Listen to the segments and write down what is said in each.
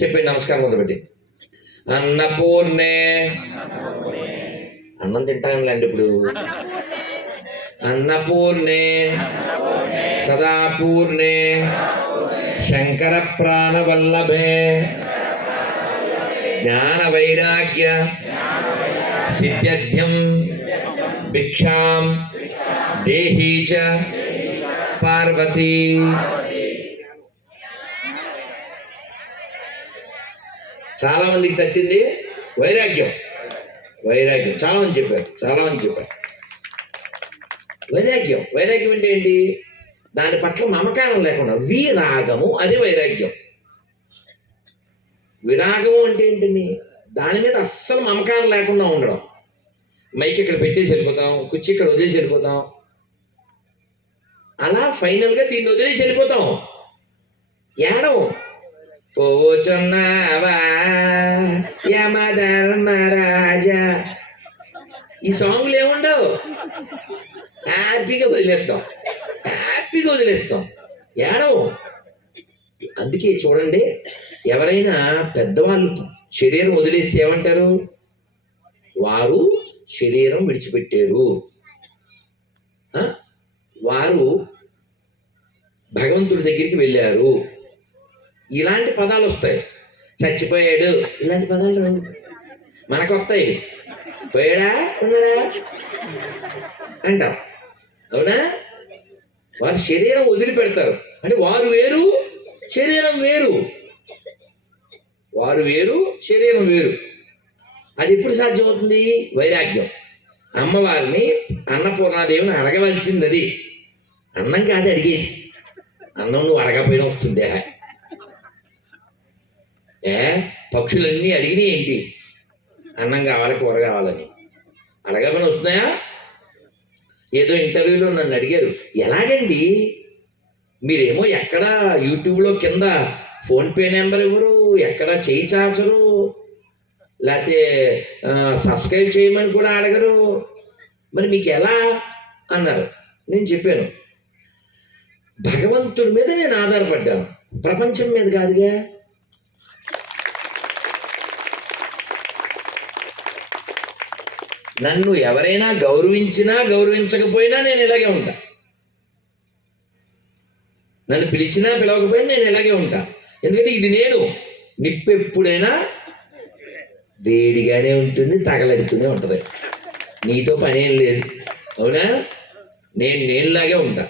చెప్పండి. నమస్కారం మొదలుపెట్టి. అన్నపూర్ణే. అన్నం తింటానులేండి ఇప్పుడు. అన్నపూర్ణే సదాపూర్ణే శంకర ప్రాణవల్లభే జ్ఞాన వైరాగ్య సిద్ధ్యర్థ్యం భిక్షాం దేహీ చ పార్వతీ. చాలా మందికి తట్టింది వైరాగ్యం. వైరాగ్యం చాలా మంది చెప్పారు. వైరాగ్యం అంటే ఏంటి? దాని పట్ల మమకారం లేకుండా విరాగము, అది వైరాగ్యం. విరాగము అంటే ఏంటండి? దాని మీద అస్సలు మమకారం లేకుండా ఉండడం. మైక్ ఇక్కడ పెట్టేసి వెళ్ళిపోతాం, కుర్చీ ఇక్కడ వదిలేసి వెళ్ళిపోతాం, అలా ఫైనల్గా దీన్ని వదిలేసి వెళ్ళిపోతాం. ఏడవం పోచున్నావా యమధర్మరాజా, ఈ సాంగ్లు ఏముండవు. హ్యాపీగా వదిలేస్తాం. ఏడవం. అందుకే చూడండి, ఎవరైనా పెద్దవాళ్ళు శరీరం వదిలేస్తే ఏమంటారు? వారు శరీరం విడిచిపెట్టారు, వారు భగవంతుడి దగ్గరికి వెళ్ళారు, ఇలాంటి పదాలు వస్తాయి. చచ్చిపోయాడు, ఇలాంటి పదాలు మనకు వస్తాయి. పోయాడా ఉన్నాడా అంటాం, అవునా? వారు శరీరం వదిలిపెడతారు అంటే వారు వేరు, శరీరం వేరు. వారు వేరు, శరీరం వేరు. అది ఎప్పుడు సాధ్యమవుతుంది? వైరాగ్యం. అమ్మవారిని, అన్నపూర్ణాదేవిని అడగవలసింది అది. అన్నం కాదు అడిగేది. అన్నం నువ్వు అడగపోయినా వస్తుంది. పక్షులన్నీ అడిగినాయి ఏంటి? అన్నం కావాలి, కూర కావాలని. అడగమని వస్తున్నాయా? ఏదో ఇంటర్వ్యూలో నన్ను అడిగారు, ఎలాగండి మీరేమో ఎక్కడ యూట్యూబ్లో కింద ఫోన్పే నెంబర్ ఇవ్వరు, ఎక్కడ చేయి చాచరు, లేకపోతే సబ్స్క్రైబ్ చేయమని కూడా అడగరు, మరి మీకు ఎలా అన్నారు. నేను చెప్పాను, భగవంతుడి మీద నేను ఆధారపడ్డాను, ప్రపంచం మీద కాదుగా. నన్ను ఎవరైనా గౌరవించినా గౌరవించకపోయినా నేను ఇలాగే ఉంటా. నన్ను పిలిచినా పిలవకపోయినా నేను ఇలాగే ఉంటా. ఎందుకంటే ఇది నేను. నిప్పు ఎప్పుడైనా వేడిగానే ఉంటుంది, తగలెడుతూనే ఉంటుంది. నీతో పనేం లేదు, అవునా? నేనులాగే ఉంటా.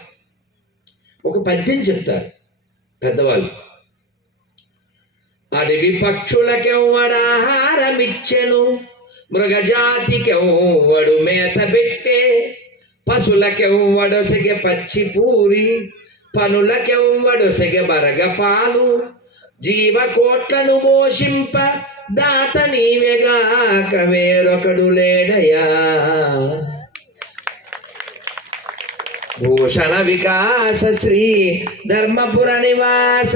ఒక పద్యం చెప్తారు పెద్దవాళ్ళు. అడవి పక్షులకెవ్వడాహారమిచ్చెను, మృగజాతికెవ్వడు మేత పెట్టే, పశులకెవ్వడొసెగె పచ్చిపూరి, పనులకెవ్వడొసెగె బరగపాలు, జీవకోట్లను పోషింప దాత నీవెగాక వేరొకడు లేడయా. భూషణ వికాస శ్రీ ధర్మపుర నివాస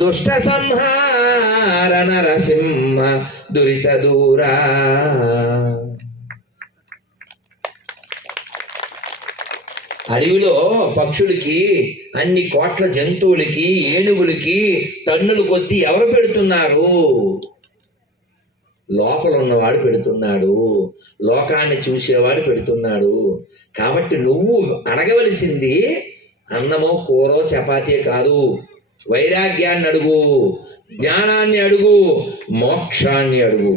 దుష్ట సంహార నరసింహ దురిత దూరా. అడవిలో పక్షులకి, అన్ని కోట్ల జంతువులకి, ఏనుగులకి టన్నులు కొద్ది ఎవరు పెడుతున్నారు? లోపల ఉన్నవాడు పెడుతున్నాడు, లోకాన్ని చూసేవాడు పెడుతున్నాడు. కాబట్టి నువ్వు అడగవలసింది అన్నమో కూరో చపాతీ కాదు, వైరాగ్యాన్ని అడుగు, జ్ఞానాన్ని అడుగు, మోక్షాన్ని అడుగు.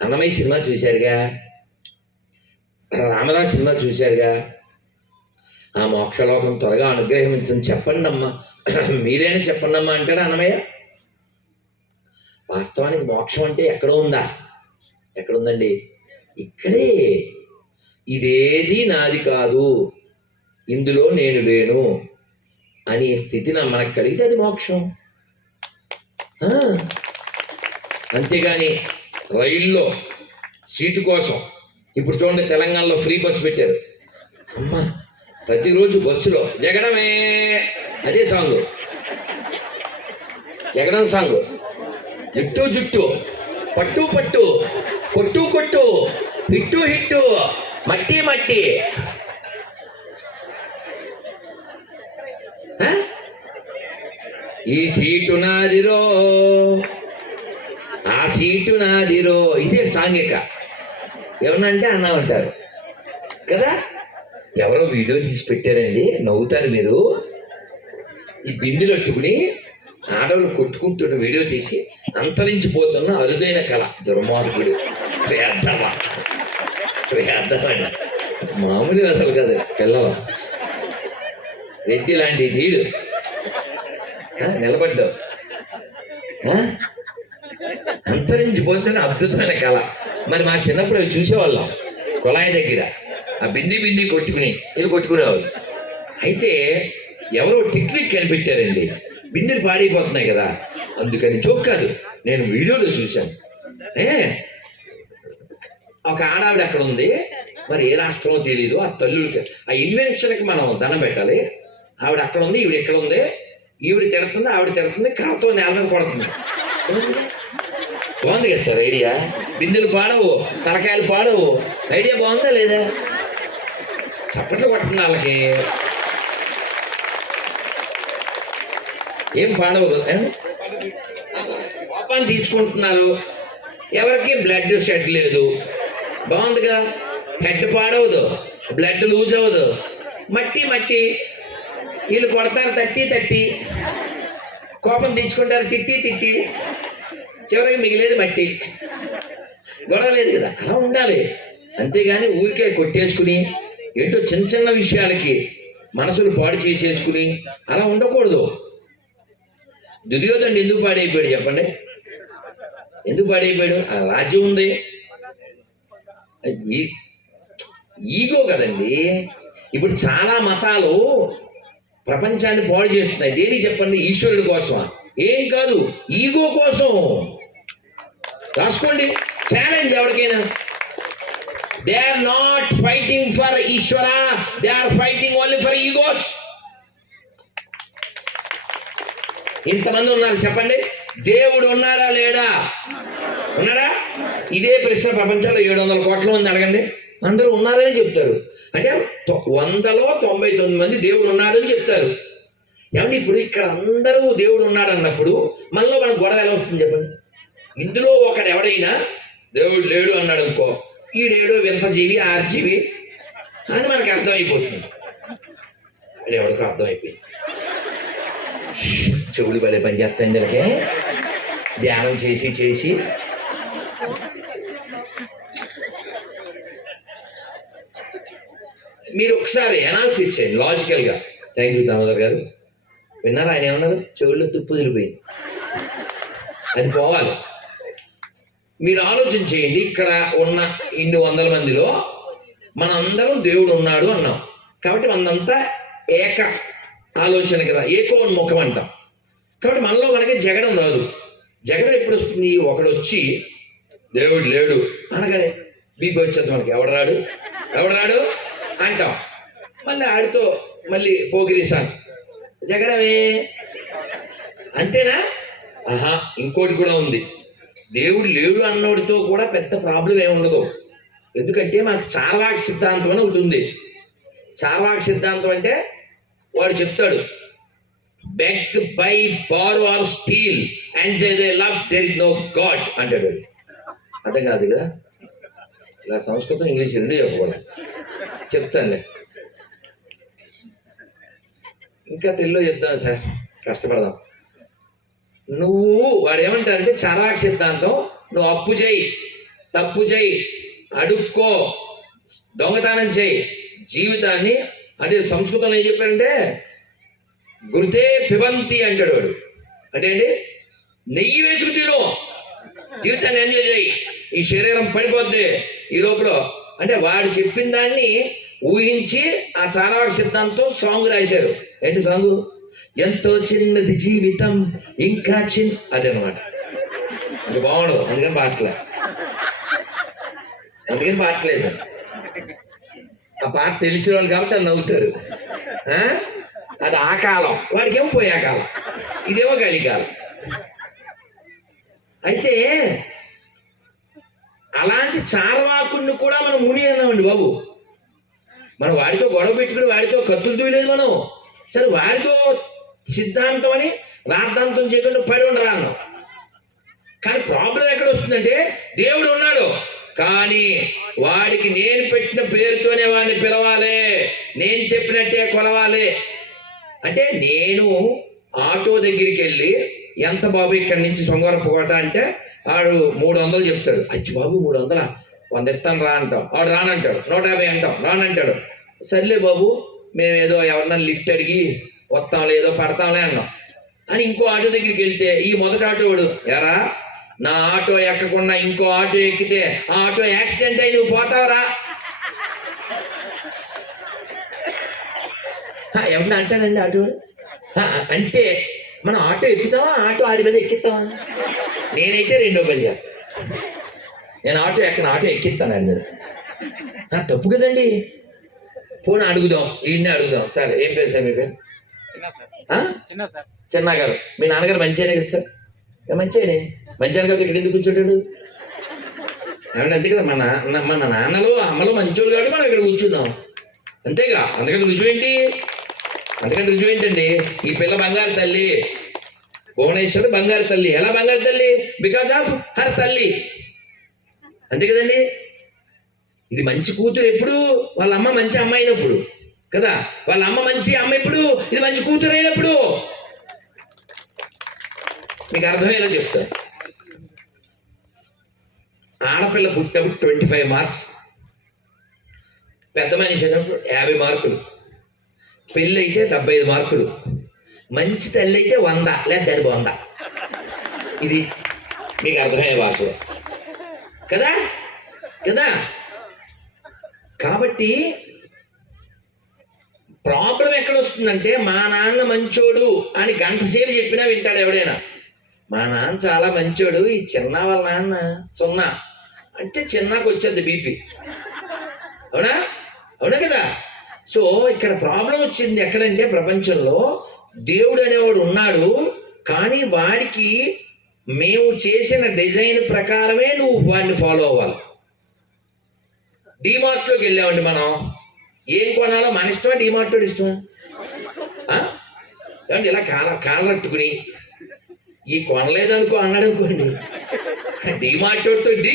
అన్నమయ్య సినిమా చూశారుగా, రామదాస్ సినిమా చూశారుగా. ఆ మోక్షలోకం త్వరగా అనుగ్రహించని చెప్పండి అమ్మా, మీరైనా చెప్పండి అమ్మా అంటాడా అన్నమయ్య? వాస్తవానికి మోక్షం అంటే ఎక్కడో ఉందా? ఎక్కడుందండి? ఇక్కడే. ఇదేది నాది కాదు, ఇందులో నేను లేను అనే స్థితి మనకు కలిగితే అది మోక్షం. అంతేగాని రైల్లో సీటు కోసం, ఇప్పుడు చూడండి తెలంగాణలో ఫ్రీ బస్సు పెట్టారు. అమ్మా, ప్రతిరోజు బస్సులో జగడమే, అదే సాంగ్, జగడం సాంగ్. జుట్టు జుట్టు, పట్టు పట్టు, కొట్టు కొట్టు, హిట్టు హిట్టు, మట్టి మట్టి. ఆ? ఈ సీటు నాదిరో, ఆ సీటు నాదిరో, ఇదే సాంఘిక. ఏమన్నంటే అన్నామంటారు కదా. ఎవరో వీడియో తీసి పెట్టారండి, నవ్వుతారు మీరు. ఈ బిందెలు అట్టుకుని ఆడవాళ్ళు కొట్టుకుంటున్న వీడియో తీసి అంతరించిపోతున్న అరుదైన కళ. దుర్మార్గుడు, వేద్దవా వేద్దవాడి, మామూలు అసలు కదా. పిల్లలు రెడ్డి లాంటి నీళ్ళు నిలబడ్డావు. అంతరించిపోతున్న అద్భుతమైన కళ. మరి మా చిన్నప్పుడు అవి చూసేవాళ్ళం కుళాయి దగ్గర, ఆ బింది కొట్టుకుని వీళ్ళు కొట్టుకునేవాళ్ళు. అయితే ఎవరో టెక్నిక్ కనిపెట్టారండి, బిందెలు పాడైపోతున్నాయి కదా, అందుకని జోక్ కాదు, నేను వీడియోలో చూశాను. ఒక ఆడావిడ అక్కడ ఉంది, మరి ఏ రాష్ట్రమో తెలియదు. ఆ తల్లులకి ఆ ఇన్వెన్షన్కి మనం దండం పెట్టాలి. ఆవిడ అక్కడ ఉంది, ఈవిడ ఎక్కడ ఉంది, ఈవిడ తిడుతుంది, ఆవిడ తిడుతుంది, కాతో నేల మీద కొడుతుంది. బాగుంది కదా సార్ ఐడియా? బిందెలు పాడవు, తలకాయలు పాడవు, ఐడియా బాగుందా లేదా? చప్పట్లు కొడుతుంది వాళ్ళకి, ఏం పాడవు. పాపాన్ని తీసుకుంటున్నారు, ఎవరికి బ్లడ్ షెడ్ లేదు. బాగుందిగా, హెడ్ పాడవదు, బ్లడ్ లూజ్ అవ్వదు, మట్టి మట్టి. వీళ్ళు కొడతారు తట్టి, కోపం తెచ్చుకుంటారు తిట్టి, చివరికి మిగిలేదు మట్టి. గొడవ లేదు కదా, అలా ఉండాలి. అంతేగాని ఊరికే కొట్టేసుకుని ఏంటో చిన్న విషయాలకి మనసులు పాడు చేసేసుకుని అలా ఉండకూడదు. దుర్యోధనుడు ఎందుకు పాడైపోయాడు చెప్పండి? ఎందుకు పాడైపోయాడు? ఆ రాజ్యం ఉంది, ఈగో కదండి. ఇప్పుడు చాలా మతాలు ప్రపంచాన్ని పాడు చేస్తున్నాయి. దేనికి చెప్పండి? ఈశ్వరుడి కోసమా? ఏం కాదు, ఈగో కోసం. రాసుకోండి, ఛాలెంజ్ ఎవరికైనా. They are not fighting for Ishwara, they are fighting only for egos. ఇంతమంది ఉన్నారు చెప్పండి, దేవుడు ఉన్నాడా లేడా? ఉన్నాడా? ఇదే ప్రశ్న ప్రపంచంలో 700 కోట్ల మంది అడగండి, అందరూ ఉన్నారని చెప్తారు. అంటే 100లో 99 మంది దేవుడు ఉన్నాడు అని చెప్తారు. ఏమంటే ఇప్పుడు ఇక్కడ అందరూ దేవుడు ఉన్నాడు అన్నప్పుడు మనలో మనకు గొడవ ఎలా వస్తుంది చెప్పండి? ఇందులో ఒకడు ఎవడైనా దేవుడు లేడు అన్నాడు అనుకో, ఈడేడో వింత జీవి, ఆర్జీవి అని మనకు అర్థమైపోతుంది. అది ఎవడికో అర్థమైపోయింది. చెవులు భలే పని చేస్తాండి వీళ్ళకి, ధ్యానం చేసి మీరు ఒకసారి అనాలిసిస్ చేయండి లాజికల్గా. థ్యాంక్ యూ దామోదర్ గారు. విన్నారా ఆయన ఏమన్నారు? చెవుల్లో తుప్పు తిరిగిపోయింది, అది పోవాలి. మీరు ఆలోచన చేయండి, ఇక్కడ ఉన్న ఇన్ని 100 మందిలో మనందరం దేవుడు ఉన్నాడు అన్నాం కాబట్టి మనంతా ఏక ఆలోచన కదా, ఏకోన్ముఖం అంటాం. కాబట్టి మనలో మనకి జగడం రాదు. జగడం ఎప్పుడు వస్తుంది? ఒకడు వచ్చి దేవుడు లేడు అనగానే మీకు వచ్చేది మనకి ఎవడు రాడు అంటాం. మళ్ళీ ఆడితో మళ్ళీ పోగిరిసాను, జగడమే. అంతేనా? ఆహా, ఇంకోటి కూడా ఉంది. దేవుడు లేడు అన్నోడితో కూడా పెద్ద ప్రాబ్లం ఏమి ఉండదు. ఎందుకంటే మనకు చార్వాక సిద్ధాంతం అని ఒకటి ఉంది. చార్వాక సిద్ధాంతం అంటే వాడు చెప్తాడు, beg, buy, borrow or steal, enjoy the love, there is no god అంటాడు. అర్థం కాదు కదా, ఇలా సంస్కృతం ఇంగ్లీష్ రెండు చెప్పకూడదు. చెప్తానులే, ఇంకా తెలుగులో చెప్తాను సార్, కష్టపడదాం. నువ్వు వాడు ఏమంటారంటే చార్వాక సిద్ధాంతం, నువ్వు అప్పు చేయి, తప్పు చేయి, అడుక్కో, దొంగతనం చేయి, జీవితాన్ని అంటే సంస్కృతంలో ఏం చెప్పారంటే గురుతే పిబంతి అంటాడు వాడు. అంటే అండి, నెయ్యి వేసుకు తిను, జీవితాన్ని ఎంజాయ్ చేయి, ఈ శరీరం పడిపోద్ది ఈ లోపల. అంటే వాడు చెప్పిన దాన్ని ఊహించి ఆ చార్వాక సిద్ధాంతం సాంగ్ రాశారు. ఏంటి సాంగ్? ఎంతో చిన్నది జీవితం ఇంకా అదనమాట. ఇంకా బాగుండదు, అందుకని పాటలేదు. ఆ పాట తెలిసిన వాళ్ళు కాబట్టి అది నవ్వుతారు. అది ఆ కాలం, వాడికేమో పోయే కాలం, ఇదేమో కలికాలం. అయితే అలాంటి చార్వాకుడిని కూడా మనం ముని అన్నామండి బాబు. మనం వాడితో గొడవ పెట్టుకుని వాడితో కత్తులు దూయలేదు మనం. సరే వాడితో సిద్ధాంతం అని రాద్ధాంతం చేయకుండా పడి ఉండరా అన్నాం. కానీ ప్రాబ్లం ఎక్కడ వస్తుందంటే దేవుడు ఉన్నాడు, కానీ వాడికి నేను పెట్టిన పేరుతోనే వాడిని పిలవాలి, నేను చెప్పినట్టే కొలవాలి. అంటే నేను ఆటో దగ్గరికి వెళ్ళి ఎంత బాబు ఇక్కడి నుంచి సొంగవరపుకోట అంటే ఆడు 300 చెప్తాడు. అచ్చి బాబు 300, 100 ఇస్తాను రా అంటాం. ఆడు రానంటాడు. 150 అంటాం, రానంటాడు. సర్లే బాబు మేము ఏదో ఎవరన్నా లిఫ్ట్ అడిగి వస్తాంలే, ఏదో పడతాంలే అన్నాం. అని ఇంకో ఆటో దగ్గరికి వెళ్తే ఈ మొదటి ఆటో వాడు, ఎరా నా ఆటో ఎక్కకుండా ఇంకో ఆటో ఎక్కితే ఆ ఆటో యాక్సిడెంట్ అయి నువ్వు పోతావరా ఎవరిని అంటాడండి ఆటో. అంటే మనం ఆటో ఎక్కుతావా, ఆటో ఆడి మీద ఎక్కిస్తావా? నేనైతే రెండో పని చేస్తాను. నేను ఆటో ఎక్కను, ఆటో ఎక్కిస్తాను ఆడి మీద. తప్పు కదండి. పోనీ అడుగుదాం, ఈయన్ని అడుగుదాం. సార్ ఏం పేరు సార్ మీ పేరు? చిన్న గారు. మీ నాన్నగారు మంచిగానే కదా సార్? మంచిగానే. మంచిగా కాబట్టి ఇక్కడ ఎందుకు కూర్చుంటాడు? ఏమంటే అంతే కదా, మన నాన్నలు అమ్మలు మంచోళ్ళు కాబట్టి మనం ఇక్కడ కూర్చున్నాం, అంతేగా. అందుకంటే రుజువు ఏంటి? అందుకంటే రుజువు ఏంటండి? ఈ పిల్ల బంగారు తల్లి, భువనేశ్వరి బంగారు తల్లి. ఎలా బంగారు తల్లి? బికాజ్ ఆఫ్ హర్ తల్లి, అంతే కదండి. ఇది మంచి కూతురు ఎప్పుడు? వాళ్ళ అమ్మ మంచి అమ్మ అయినప్పుడు కదా. వాళ్ళ అమ్మ మంచి అమ్మ ఎప్పుడు? ఇది మంచి కూతురు అయినప్పుడు. మీకు అర్థమయ్యేలా చెప్తాను. ఆడపిల్ల పుట్టినప్పుడు 25 మార్క్స్, పెద్ద మనిషి అయినప్పుడు 50 మార్కులు, పెళ్ళి అయితే 75 మార్కులు, మంచి తల్లి అయితే 100 లేదా దాని 100. ఇది మీకు అర్థమయ్యే భాషలో కదా కదా. కాబట్టి ప్రాబ్లం ఎక్కడ వస్తుందంటే, మా నాన్న మంచోడు అని గంటసేపు చెప్పినా వింటాడు ఎవడైనా. మా నాన్న చాలా మంచోడు, ఈ చిన్న వాళ్ళ నాన్న 0 అంటే చిన్నకు వచ్చేది బీపీ. అవునా? అవునా కదా. సో ఇక్కడ ప్రాబ్లం వచ్చింది ఎక్కడంటే, ప్రపంచంలో దేవుడు అనేవాడు ఉన్నాడు, కానీ వాడికి మేము చేసిన డిజైన్ ప్రకారమే నువ్వు వాడిని ఫాలో అవ్వాలి. డిమార్ట్లోకి వెళ్ళామండి, మనం ఏం కొనాలో మన ఇష్టమా, డిమార్ట్ ఇష్టమా? ఏమంటే ఇలా కాలరట్టుకుని ఈ కొనలేదనుకో అన్నాడు అనుకోండి, డిమార్ట్ డి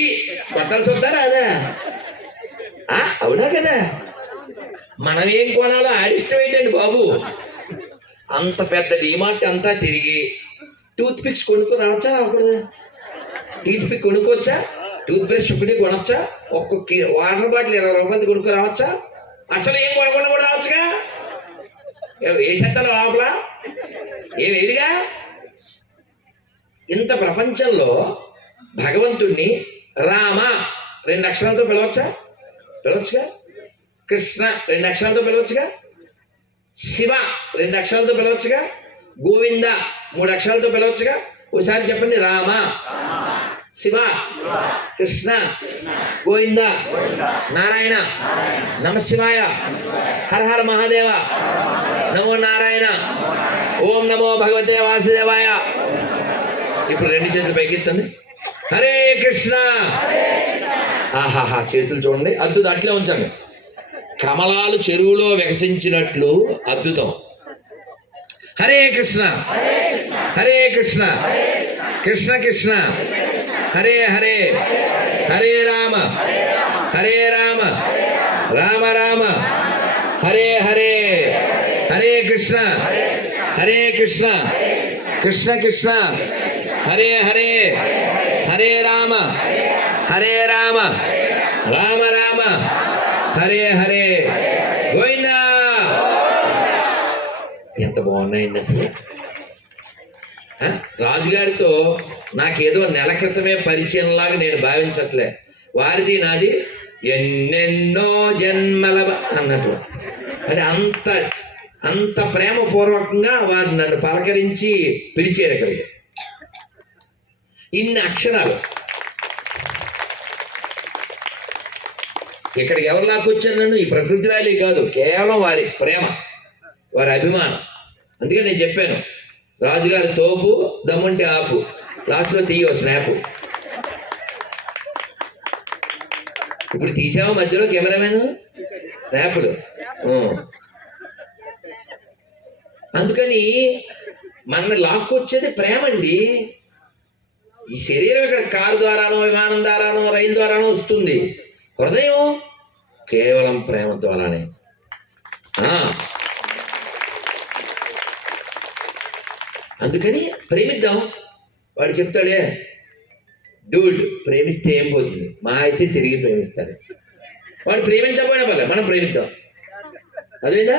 కొట్టాల్సి వస్తారా అదా? అవునా కదా. మనం ఏం కొనాలో ఆడిష్టం ఏంటండి బాబు. అంత పెద్ద డిమార్ట్ అంతా తిరిగి టూత్ పిక్స్ కొనుక్కు రావచ్చా, రాకూడదా? టూత్ పిక్ కొనుక్కోవచ్చా? టూత్ బ్రష్ ఒకటి కొనొచ్చా? ఒక్కొక్క వాటర్ బాటిల్ 20 రూపాయలు కొనుక్కు రావచ్చా? అసలు ఏం కొనకుండా కూడా రావచ్చుగా. వేసేస్తాను లోపల ఏం వేడిగా. ఇంత ప్రపంచంలో భగవంతుణ్ణి రామ 2 అక్షరాలతో పిలవచ్చా? పిలవచ్చుగా. కృష్ణ 2 అక్షరాలతో పిలవచ్చుగా. శివ 2 అక్షరాలతో పిలవచ్చుగా. గోవింద 3 అక్షరాలతో పిలవచ్చుగా. ఒకసారి చెప్పండి, రామ, శివ, కృష్ణ, గోవింద, నారాయణ, నమశివాయ, హర హర మహాదేవ, నమో నారాయణ, ఓం నమో భగవతే వాసుదేవాయ. ఇప్పుడు 2 చేతులు పైకెత్తండి. హరే కృష్ణ. ఆహాహా, చేతులు చూడండి, అద్భుతం. అట్లే ఉంచండి. కమలాలు చెరువులో వికసించినట్లు అద్భుతం. హరే కృష్ణ, హరే కృష్ణ, కృష్ణ కృష్ణ, హరే హరే, హరే రామ, హరే రామ, రామ రామ, హరే హరే, హరే కృష్ణ, హరే కృష్ణ, కృష్ణ కృష్ణ, హరే హరే, హరే రామ, హరే రామ, రామ రామ, హరే హరే, గోవిందా. ఎంత బాగున్నాయండి అసలు. రాజుగారితో నాకేదో నెల క్రితమే పరిచయంలాగా నేను భావించట్లే. వారిది నాది ఎన్నెన్నో జన్మల అన్నట్టు. అంటే అంత ప్రేమపూర్వకంగా వారు నన్ను పలకరించి పిలిచారు ఇక్కడికి. ఇన్ని అక్షరాలు ఇక్కడికి ఎవరు లాక్కొచ్చాను నన్ను? ఈ ప్రకృతి వ్యాలీ కాదు, కేవలం వారి ప్రేమ, వారి అభిమానం. అందుకే నేను చెప్పాను, రాజుగారి తోపు, దమ్ముంటే ఆపు, లాస్ట్లో తీయో స్నాప్. ఇప్పుడు తీసావా మధ్యలో కెమెరామెన్ స్నాప్లు? అందుకని మనల్ని లాక్కొచ్చేది ప్రేమ అండి. ఈ శరీరం ఇక్కడ కారు ద్వారానో, విమానం ద్వారానో, రైలు ద్వారానో వస్తుంది. హృదయం కేవలం ప్రేమ ద్వారానే. అందుకని ప్రేమిద్దాం. వాడు చెప్తాడే, డూడ్ ప్రేమిస్తే ఏం పోతుంది, మా అయితే తిరిగి ప్రేమిస్తారు. వాడు ప్రేమించకపోయినా పర్లేదు, మనం ప్రేమిద్దాం. అదేదా?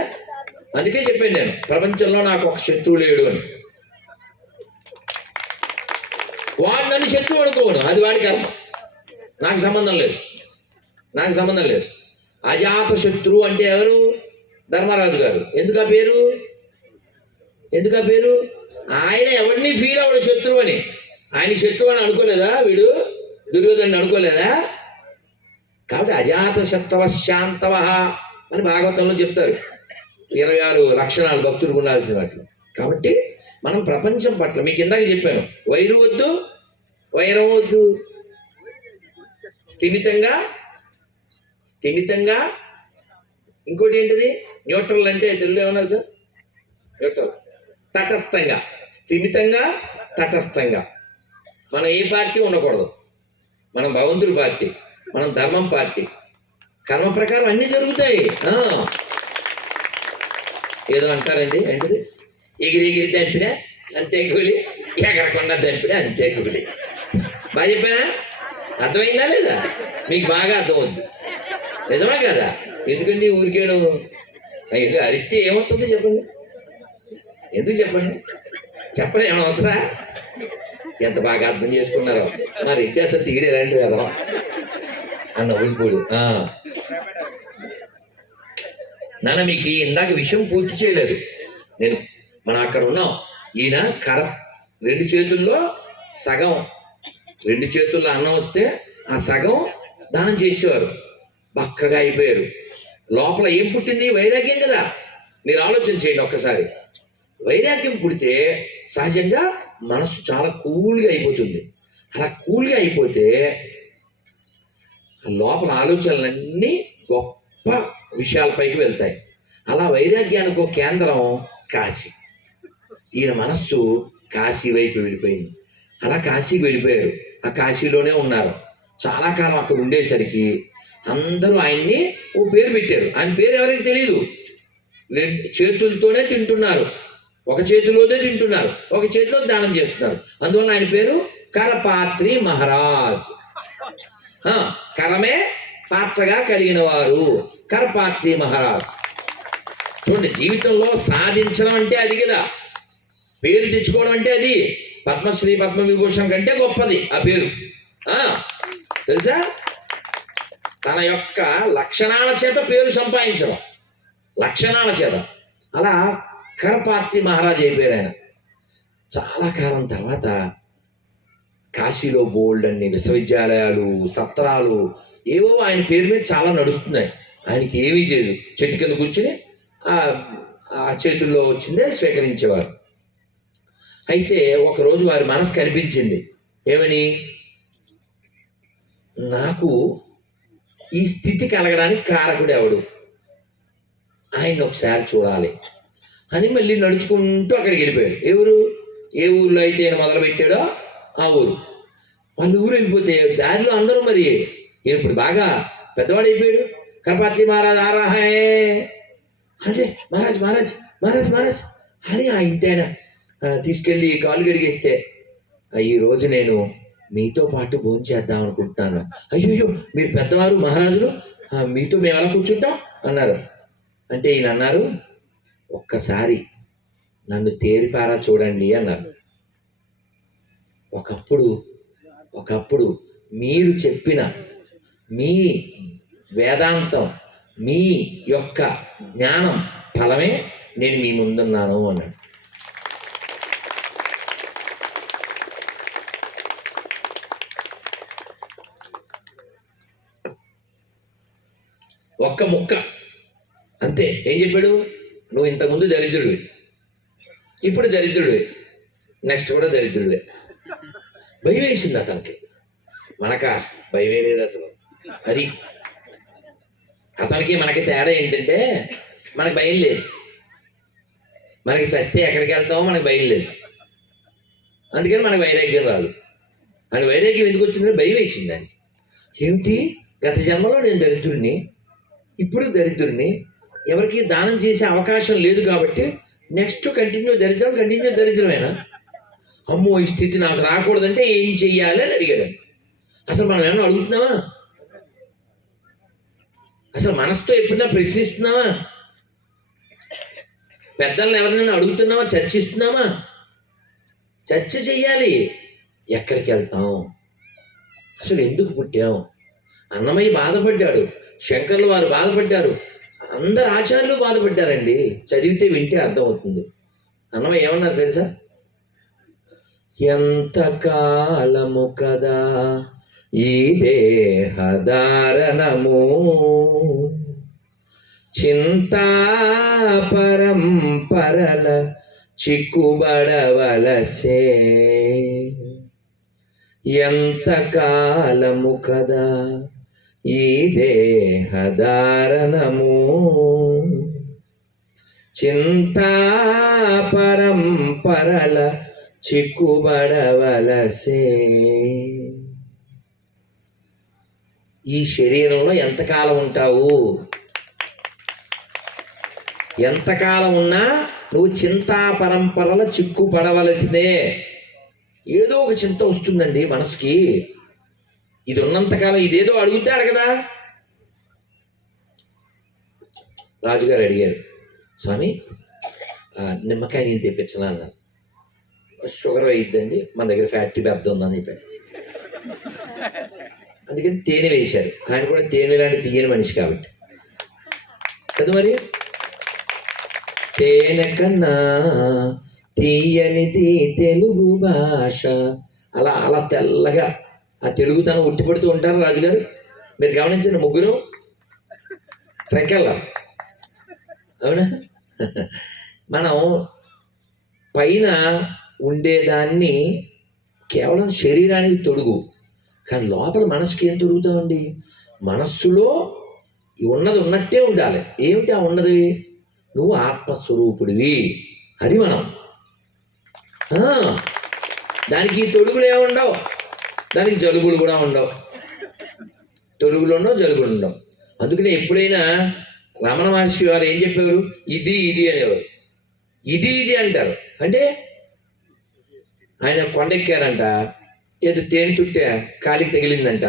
అందుకే చెప్పాను నేను, ప్రపంచంలో నాకు ఒక శత్రువు లేడు అని. వాడు నన్ను శత్రువు అనుకోను, అది వాడి కర్మ, నాకు సంబంధం లేదు, నాకు సంబంధం లేదు. అజాత శత్రువు అంటే ఎవరు? ధర్మరాజు గారు. ఎందుకు ఆ పేరు? ఎందుకు ఆ పేరు? ఆయన ఎవరిని ఫీల్ అవ్వడు శత్రువు అని. ఆయన శత్రువు అని అనుకోలేదా వీడు? దుర్యోధను అనుకోలేదా? కాబట్టి అజాత శత్రువ శాంతవ అని భాగవతంలో చెప్తారు. 26 లక్షణాలు భక్తులకు ఉండాల్సిన వాటిలో. కాబట్టి మనం ప్రపంచం పట్ల, మీకు ఇందాక చెప్పాను, వైరు వద్దు, వైరం వద్దు, స్థిమితంగా, స్థిమితంగా. ఇంకోటి ఏంటిది? న్యూట్రల్ అంటే తెలుగు ఏమన్నారు సార్? న్యూట్రల్, తటస్థంగా, స్థిమితంగా, తటస్థంగా. మనం ఏ పార్టీ ఉండకూడదు. మనం భగవంతుడి పార్టీ, మనం ధర్మం పార్టీ. కర్మ ప్రకారం అన్నీ జరుగుతాయి. ఏదో అంటారండి, ఏంటిది? ఎగిరి దంపినా అంతే కూలి, ఎగరకుండా దంపినా అంతే కూలి. బాగా చెప్పానా? అర్థమైందా లేదా? మీకు బాగా అర్థమవుద్ది. నిజమే కదా? ఎందుకండి ఊరికేను అరిస్తే ఏమవుతుంది చెప్పండి? ఎందుకు చెప్పండి? చెప్పండి, ఏమవుతుందా? ఎంత బాగా అర్థం చేసుకున్నారో. మరి రెడ్డి అసలు తీయడే రండి కదా అన్న ఊరిపోడు. నాన్న మీకు ఇందాక విషయం పూర్తి చేయలేదు నేను. మనం అక్కడ ఉన్నాం. ఈయన కర 2 చేతుల్లో సగం, 2 చేతుల్లో అన్నం వస్తే ఆ సగం దానం చేసేవారు. బక్కగా అయిపోయారు. లోపల ఏం పుట్టింది? వైరాగ్యం కదా. మీరు ఆలోచన చేయండి ఒక్కసారి. వైరాగ్యం పుడితే సహజంగా మనసు చాలా కూల్గా అయిపోతుంది. అలా కూల్గా అయిపోతే లోపల ఆలోచనలన్నీ గొప్ప విషయాలపైకి వెళ్తాయి. అలా వైరాగ్యానికి ఒక కేంద్రం కాశీ. ఈయన మనస్సు కాశీ వైపు వెళ్ళిపోయింది. అలా కాశీకి వెళ్ళిపోయారు. ఆ కాశీలోనే ఉన్నారు. చాలా కాలం అక్కడ ఉండేసరికి అందరూ ఆయన్ని ఓ పేరు పెట్టారు. ఆయన పేరు ఎవరికి తెలియదు. 2 చేతులతోనే తింటున్నారు, ఒక చేతిలోనే తింటున్నారు, ఒక చేతిలో దానం చేస్తున్నారు. అందువల్ల ఆయన పేరు కరపాత్రి మహారాజ్. కరమే పాత్రగా కలిగిన వారు, కరపాత్రి మహారాజ్. చూడండి, జీవితంలో సాధించడం అంటే అది కదా. పేరు తెచ్చుకోవడం అంటే అది. పద్మశ్రీ పద్మవిభూషణ్ కంటే గొప్పది ఆ పేరు. తెలుసా? తన యొక్క లక్షణాల చేత పేరు సంపాదించడం, లక్షణాల చేత. అలా కరపాత్రి మహారాజ్ అయిపోయారు ఆయన. చాలా కాలం తర్వాత కాశీలో బోల్డ్ అన్ని విశ్వవిద్యాలయాలు, సత్రాలు ఏవో ఆయన పేరు మీద చాలా నడుస్తున్నాయి. ఆయనకి ఏమీ లేదు. చెట్టు కింద కూర్చుని ఆ చేతుల్లో వచ్చిందే స్వీకరించేవారు. అయితే ఒకరోజు వారి మనసు కనిపించింది. ఏమని? నాకు ఈ స్థితి కలగడానికి కారకుడు ఎవడు? ఆయన ఒకసారి చూడాలి అని మళ్ళీ నడుచుకుంటూ అక్కడికి వెళ్ళిపోయాడు. ఏ ఊర్లో అయితే ఆయన మొదలుపెట్టాడో ఆ ఊరు. వాళ్ళ ఊరు వెళ్ళిపోతే దారిలో అందరూ మరి ఇప్పుడు బాగా పెద్దవాడు అయిపోయాడు. కరపాత్రి మహారాజ్ ఆరాహే అంటే మహారాజ్ మహారాజ్ మహారాజ్ మహారాజ్ అని ఆ ఇంటి ఆయన తీసుకెళ్ళి కాలు గడిగేస్తే, ఈరోజు నేను మీతో పాటు భోజనం చేద్దాం అనుకుంటున్నాను. అయ్యో మీరు పెద్దవారు మహారాజులు, మీతో మేము ఎలా కూర్చుంటాం అన్నారు. అంటే ఈయన అన్నారు, ఒక్కసారి నన్ను తేరిపారా చూడండి అన్నారు. ఒకప్పుడు మీరు చెప్పిన మీ వేదాంతం, మీ యొక్క జ్ఞానం ఫలమే నేను మీ ముందున్నాను అన్నాడు. ఒక్క ముక్క అంతే. ఏం చెప్పాడు? నువ్వు ఇంతకుముందు దరిద్రుడివి, ఇప్పుడు దరిద్రుడివి, నెక్స్ట్ కూడా దరిద్రుడివే. భయం వేసింది అతనికి. మనక భయమే లేదు అసలు. అది అతనికి మనకి తేడా ఏంటంటే, మనకు భయం లేదు. మనకి చస్తే ఎక్కడికి వెళ్తామో మనకి భయం లేదు, అందుకని మనకి వైరాగ్యం రాదు. అని వైరాగ్యం ఎందుకు వచ్చిందంటే భయం వేసింది అని. ఏమిటి, గత జన్మలో నేను దరిద్రుడిని, ఇప్పుడు దరిద్రుడిని, ఎవరికి దానం చేసే అవకాశం లేదు కాబట్టి నెక్స్ట్ కంటిన్యూ దరిద్రమేనా? అమ్మో, ఈ స్థితి నాకు రాకూడదంటే ఏం చెయ్యాలి అని అడిగాడు. అసలు మనం ఏమన్నా అడుగుతున్నావా? అసలు మనసుతో ఎప్పుడైనా ప్రశ్నిస్తున్నావా? పెద్దలను ఎవరినైనా అడుగుతున్నావా? చర్చిస్తున్నావా? చర్చ చెయ్యాలి. ఎక్కడికి వెళ్తాం, అసలు ఎందుకు పుట్టాం? అన్నమయ్య బాధపడ్డాడు, శంకర్లు వారు బాధపడ్డారు, అందరు ఆచార్యులు బాధపడ్డారండి. చదివితే వింటే అర్థమవుతుంది. అన్నమయ్య ఏమన్నారు తెలుసా? ఎంత కాలము కదా ఈ దేహధారణము, చింతా పరంపరల చిక్కుబడవలసే. ఎంత కాలము కదా ఈ దేహధారణము, చింతా పరంపరల చిక్కుబడవలసే. ఈ శరీరంలో ఎంతకాలం ఉంటావు? ఎంతకాలం ఉన్నా నువ్వు చింతా పరంపరల చిక్కుపడవలసిందే. ఏదో ఒక చింత వస్తుందండి మనసుకి. ఇది ఉన్నంతకాలం ఇదేదో అడుగుతాడు కదా. రాజుగారు అడిగారు, స్వామి నిమ్మకాయ నేను తెప్పించనా అన్నారు. షుగర్ అయ్యిద్దండి, మన దగ్గర ఫ్యాక్టరీ పెద్ద ఉందని చెప్పారు. అందుకని తేనె వేశారు. ఆయన కూడా తేనె లాంటి తీయని మనిషి కాబట్టి కదా. మరి తేనె కన్నా తీయనిది తెలుగు భాష. అలా అలా తెల్లగా ఆ తెలుగుతనం ఉట్టిపడుతూ ఉంటారు రాజుగారు. మీరు గమనించండి, ముగ్గురు ట్రెక్కెళ్ళ. అవునా? మనం పైన ఉండేదాన్ని కేవలం శరీరానికి తొడుగు, కానీ లోపల మనసుకి ఏం తొడుగుతామండి? మనస్సులో ఉన్నది ఉన్నట్టే ఉండాలి. ఏమిటి ఆ ఉన్నది? నువ్వు ఆత్మస్వరూపుడివి. అది మనం. దానికి తొడుగులు ఏముండవు, దానికి జలుబులు కూడా ఉండవు. తొడుగులు ఉండవు, జలుబులు ఉండవు. అందుకనే ఎప్పుడైనా రమణ మహర్షి వారు ఏం చెప్పేవారు? ఇది ఇది అనేవారు. ఇది ఇది అంటారు. అంటే ఆయన కొండెక్కారంట, ఏదో తేనె తుట్టే కాలికి తగిలిందంట,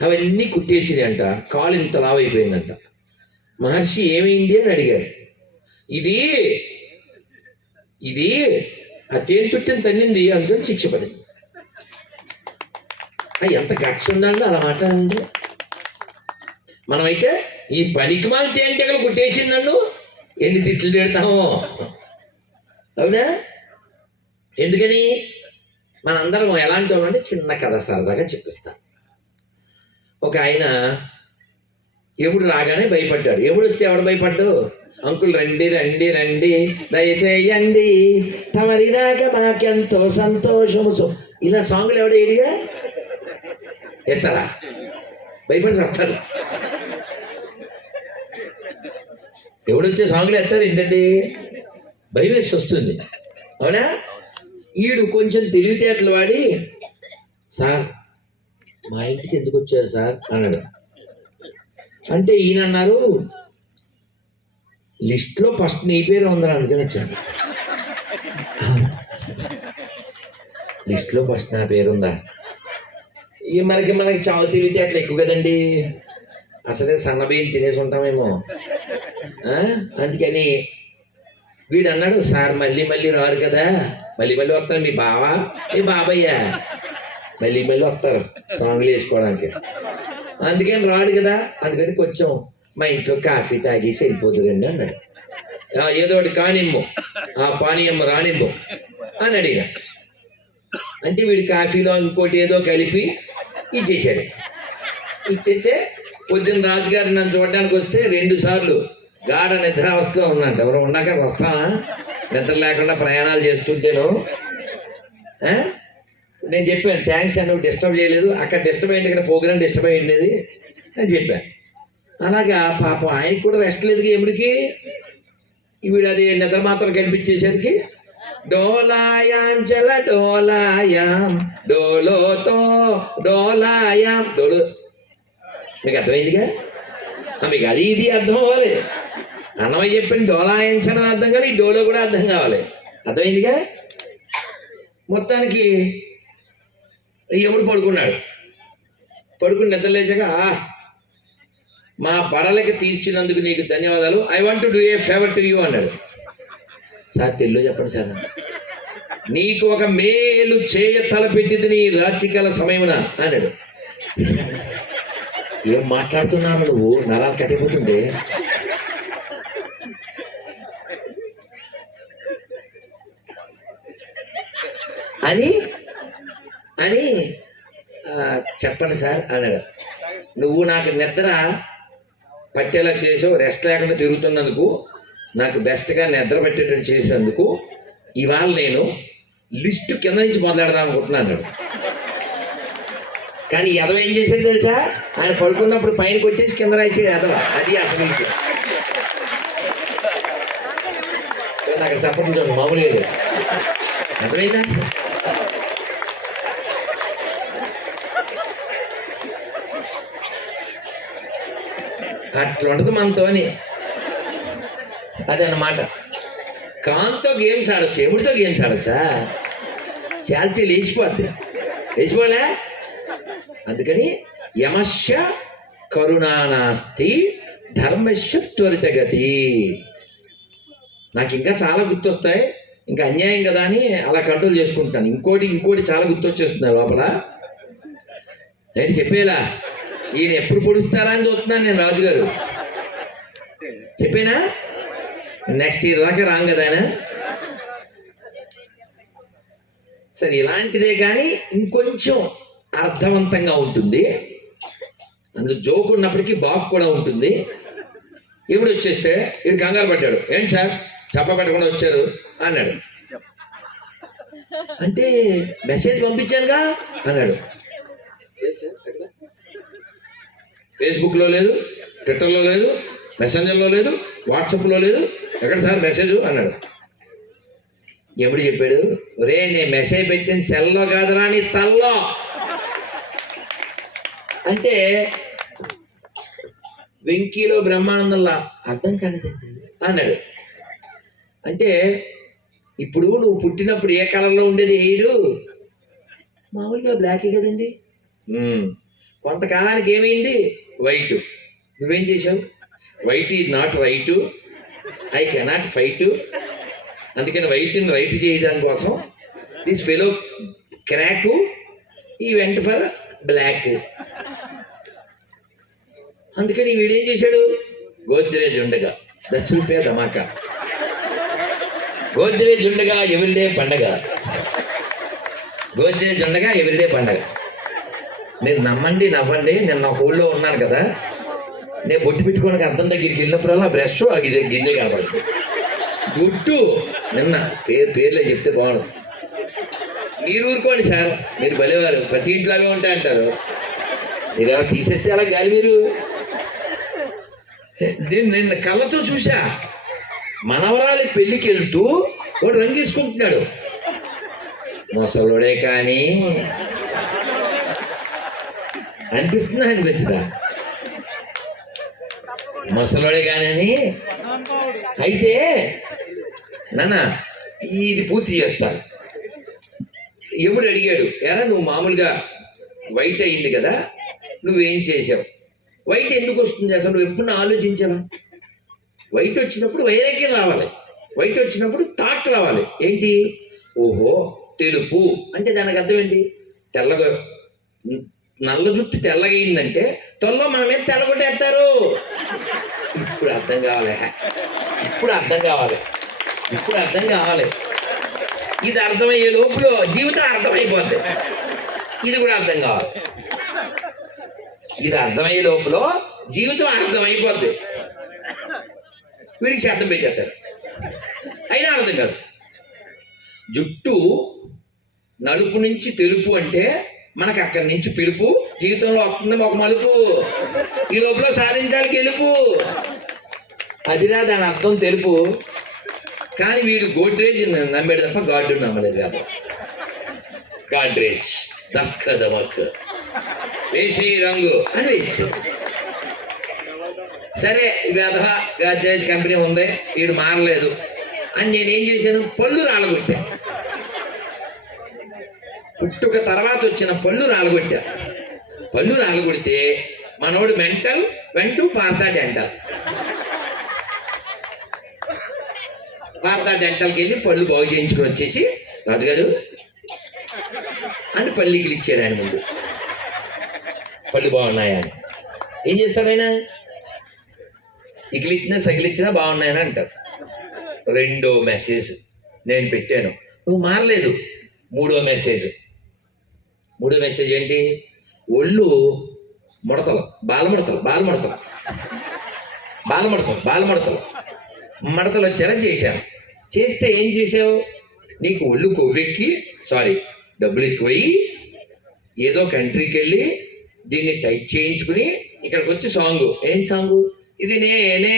అవన్నీ కుట్టేసినాయంట, కాలు ఇంత లావైపోయిందంట. మహర్షి ఏమైంది అని అడిగారు. ఇది ఇది ఆ తేనె తుట్టని తన్నింది, అందుకని శిక్ష పడింది. ఎంత గట్స్ ఉండాలి అలా మాట్లాడండి. మనమైతే ఈ పనికి మాలి తేనెటీగలు కుట్టేసింది నన్ను, ఎన్ని తిట్లు తిడతామో. అవునా? ఎందుకని? మనందరం ఎలాంటి వాళ్ళంటే చిన్న కథ సరదాగా చెప్పిస్తాం. ఒక ఆయన ఎముడు రాగానే భయపడ్డాడు. ఎముడు వస్తే ఎవడు భయపడ్డాడు? అంకుల్ రండి రండి రండి దయచేయండి, తమరి రాక మాకెంతో సంతోషము. ఇలా సాంగులు ఎవడ ఏడిగా ఎత్తారా? భయపడి వస్తారు. ఎవడొస్తే సాంగులు ఎత్తారు ఏంటండి? భయం వేసి వస్తుంది. అవునా? ఈడు కొంచెం తెలివితేటలు వాడి, సార్ మా ఇంటికి ఎందుకు వచ్చారు సార్ అన్నాడు. అంటే ఈయన అన్నారు, లిస్ట్లో ఫస్ట్ నీ పేరు ఉందని అందుకని వచ్చాను. లిస్ట్లో ఫస్ట్ నా పేరుందా? మనకి చావు తెలివితేటలు ఎక్కువ కదండి. అసలే సన్నబియ్యం తినేసి ఉంటామేమో. అందుకని వీడు అన్నాడు, సార్ మళ్ళీ మళ్ళీ రారు కదా, మళ్ళీ మళ్ళీ వస్తారు మీ బావా మీ బాబయ్య మళ్ళీ మళ్ళీ వస్తారు సాంగ్లు వేసుకోవడానికి, అందుకని రాడు కదా, అందుకని కొంచెం మా ఇంట్లో కాఫీ తాగేసి వెళ్ళిపోతుందండి అన్నాడు. ఏదో ఒకటి కానిమ్ము, ఆ పానీయమ్మ రానిమ్ము అని అడిగిన. అంటే వీడు కాఫీలో ఇంకోటి ఏదో కలిపి ఇచ్చేసాడు. ఇచ్చేస్తే పొద్దున్న రాజుగారు నన్ను చూడడానికి వస్తే 2 సార్లు గాఢ నిద్రావస్థలో ఉన్నట్టు. ఎవరు ఉన్నాక వస్తావా? నిద్ర లేకుండా ప్రయాణాలు చేస్తుంటేను నేను చెప్పాను, థ్యాంక్స్ అని, డిస్టర్బ్ చేయలేదు. అక్కడ డిస్టర్బ్ అయ్యింది, ఇక్కడ ప్రోగ్రామ్ డిస్టర్బ్ అయ్యింది అని చెప్పాను. అలాగా పాపం ఆయనకి కూడా రెస్ట్ లేదు. ఎముడికి వీడు అది నిద్ర మాత్రం కనిపించేసరికి డోలాయాంచల డోలాయాం డోలోతో డోలాయాం డోలు. మీకు అర్థమైందిగా? మీకు అది ఇది అర్థం అవ్వాలి. అన్నమయ్య చెప్పిన డోలాయించడం అర్థం కాదు, ఈ డోలో కూడా అర్థం కావాలి. అర్థమైందిగా? మొత్తానికి యముడు పడుకున్నాడు. పడుకుని నిద్ర లేచాక, మా పడలకి తీర్చినందుకు నీకు ధన్యవాదాలు, I want to do a favour to you అన్నాడు. సార్ తెలుగులో చెప్పండి సార్. నీకు ఒక మేలు చేయ తలపెట్టింది నీ రాత్రికాల సమయమున అన్నాడు. ఏం మాట్లాడుతున్నావు నువ్వు? నరాలు కట్టిపోతుంటే అని అని చెప్పండి సార్ అన్నాడు. నువ్వు నాకు నిద్ర పట్టేలా చేసావు, రెస్ట్ లేకుండా తిరుగుతున్నందుకు, నాకు బెస్ట్గా నిద్ర పెట్టేటట్టు చేసేందుకు ఇవాళ నేను లిస్టు కింద నుంచి మొదలెడదాం అనుకుంటున్నాను. కానీ ఎదవ ఏం చేసేది తెలుసా? ఆయన పడుకున్నప్పుడు పైన కొట్టేసి కింద రాసేది ఎదవ. అది అసలు నాకు చెప్పట్లు మామూలుగా అర్థమైందా? అట్లా ఉంటుంది మనతోని. అదన్నమాట. కాంతో గేమ్స్ ఆడచ్చు, ఎముడితో గేమ్స్ ఆడచ్చా? శాంతి లేచిపోద్ది. లేచిపోలే. అందుకని యమస్య కరుణానాస్తి ధర్మస్య త్వరితగతి. నాకు ఇంకా చాలా గుర్తొస్తాయి, ఇంకా అన్యాయం కదా అని అలా కంట్రోల్ చేసుకుంటాను. ఇంకోటి చాలా గుర్తొచ్చేస్తున్నాయి లోపల. నేను చెప్పేలా ఈయన ఎప్పుడు పొడుస్తారా అని చూస్తున్నాను నేను. రాజుగారు చెప్పేనా? నెక్స్ట్ ఇయర్ దాకా రాం కదా ఆయన. సరే, ఇలాంటిదే కానీ ఇంకొంచెం అర్థవంతంగా ఉంటుంది. అందులో జోకు ఉన్నప్పటికీ బాగు కూడా ఉంటుంది. ఇప్పుడు వచ్చేస్తే వీడు కంగారు పడ్డాడు. ఏంటి సార్ చెప్ప పెట్టకుండా వచ్చారు అన్నాడు. అంటే మెసేజ్ పంపించానుగా అన్నాడు. ఫేస్బుక్లో లేదు, ట్విట్టర్లో లేదు, మెసెంజర్లో లేదు, వాట్సాప్లో లేదు, ఎక్కడ సార్ మెసేజ్ అన్నాడు. ఎప్పుడు చెప్పాడు? ఒరే నేను మెసేజ్ పెట్టిన సెల్లో కాదురా నీ తల్లో అంటే వెంకీలో బ్రహ్మానందంలా అర్థం కాలేదండి అన్నాడు. అంటే ఇప్పుడు నువ్వు పుట్టినప్పుడు ఏ కలర్లో ఉండేది హెయిర్? మామూలుగా బ్లాకే కదండి. కొంతకాలానికి ఏమైంది? వైట్. నువ్వేం చేసావు? White is not right, I cannot fight. అందుకని వైట్ని రైట్ చేయడం కోసం దిస్ ఫెలో క్రాక్ ఈ వెంట ఫర్ బ్లాక్. అందుకని వీడేం చేశాడు? గోద్రేజ్ ఉండగా 10 రూపాయ ధమాకా. గోద్రేజ్ ఉండగా ఎవ్రీడే పండగ. గోద్రేజ్ ఉండగా ఎవ్రీడే పండగ. మీరు నమ్మండి నవ్వండి, నేను నా ఊళ్ళో ఉన్నాను కదా, నేను బొట్టు పెట్టుకోవడానికి అర్థం దగ్గరికి వెళ్ళినప్పుడల్లా బ్రష్ అది గిన్నె కనపడుతుంది. గుట్టు నిన్న పేర్లే చెప్తే బాగుండు. మీరు ఊరుకోండి సార్, మీరు భలేవారు, ప్రతి ఇంట్లోనే ఉంటాయంటారు. మీరు ఎలా తీసేస్తే అలా గాలి. మీరు దీన్ని నిన్న కళ్ళతో చూసా. మనవరాలి పెళ్ళికి వెళ్తూ వాడు రంగేసుకుంటున్నాడు. మొసలుడే కానీ అనిపిస్తుందా అనిపించదా? మొసలుడే కానీ. అయితే నాన్న ఇది పూర్తి చేస్తాను. ఎముడు అడిగాడు, ఎరా నువ్వు మామూలుగా వైట్ అయింది కదా, నువ్వేం చేసావు? వైట్ ఎందుకు వస్తుంది అసలు నువ్వు ఎప్పుడు ఆలోచించావా? వైట్ వచ్చినప్పుడు వైరాగ్యం రావాలి, వైట్ వచ్చినప్పుడు థాట్ రావాలి. ఏంటి? ఓహో తెలుపు అంటే దానికి అర్థం ఏంటి? తెల్లగా నల్ల జుట్టు తెల్లగైందంటే త్వరలో మన మీద తెల్లగొట్టేస్తారు. ఇప్పుడు అర్థం కావాలి, ఇప్పుడు అర్థం కావాలి, ఇప్పుడు అర్థం కావాలి. ఇది అర్థమయ్యే లోపల జీవితం అర్థమైపోద్ది. ఇది కూడా అర్థం కావాలి. ఇది అర్థమయ్యే లోపల జీవితం అర్థమైపోద్ది. వీడికి శాతం పెట్టేస్తారు, అయినా అర్థం కాదు. జుట్టు నలుపు నుంచి తెలుపు అంటే మనకు అక్కడి నుంచి పిలుపు, జీవితంలో వస్తుంది ఒక మలుపు. ఈ లోపల సాధించాలి గెలుపు. అదిరా దాని అర్థం తెలుపు. కానీ వీడు గోడ్రేజ్ నమ్మాడు తప్ప గాడ్డు నమ్మలేదు కదా. గాడ్రేజ్ దస్క దమక్ వేసి రంగు అని వేసాడు. సరే వేధవ గాడ్రేజ్ కంపెనీ ఉంది, వీడు మారలేదు అని నేనేం చేశాను, పళ్ళు రాలగొట్టా. పుట్టుక తర్వాత వచ్చిన పళ్ళు రాలగొట్టా. పళ్ళు రాలగొడితే మనోడు మెంటల్ వెంటూ పార్థా డెంటల్. పార్థా డెంటల్కి వెళ్ళి పళ్ళు బాగు చేయించుకుని వచ్చేసి, రాజుగారు అని పళ్ళికి ఇచ్చారు ఆయన ముందు. పళ్ళు బాగున్నాయా అని ఏం చేస్తాడు ఆయన? ఇకిలిచ్చినా సగిలిచ్చినా బాగున్నాయని అంటారు. రెండో మెసేజ్ నేను పెట్టాను, నువ్వు మారలేదు. మూడో మెసేజ్ ఏంటి? ఒళ్ళు ముడతలు, మడతలు వచ్చారా చేశాను. చేస్తే ఏం చేసావు? నీకు ఒళ్ళు కొవ్వెక్కి డబ్బులు ఎక్కువయ్యి ఏదో కంట్రీకి వెళ్ళి దీన్ని టైట్ చేయించుకుని ఇక్కడికి వచ్చి సాంగ్, ఏం సాంగు? ఇది నేనే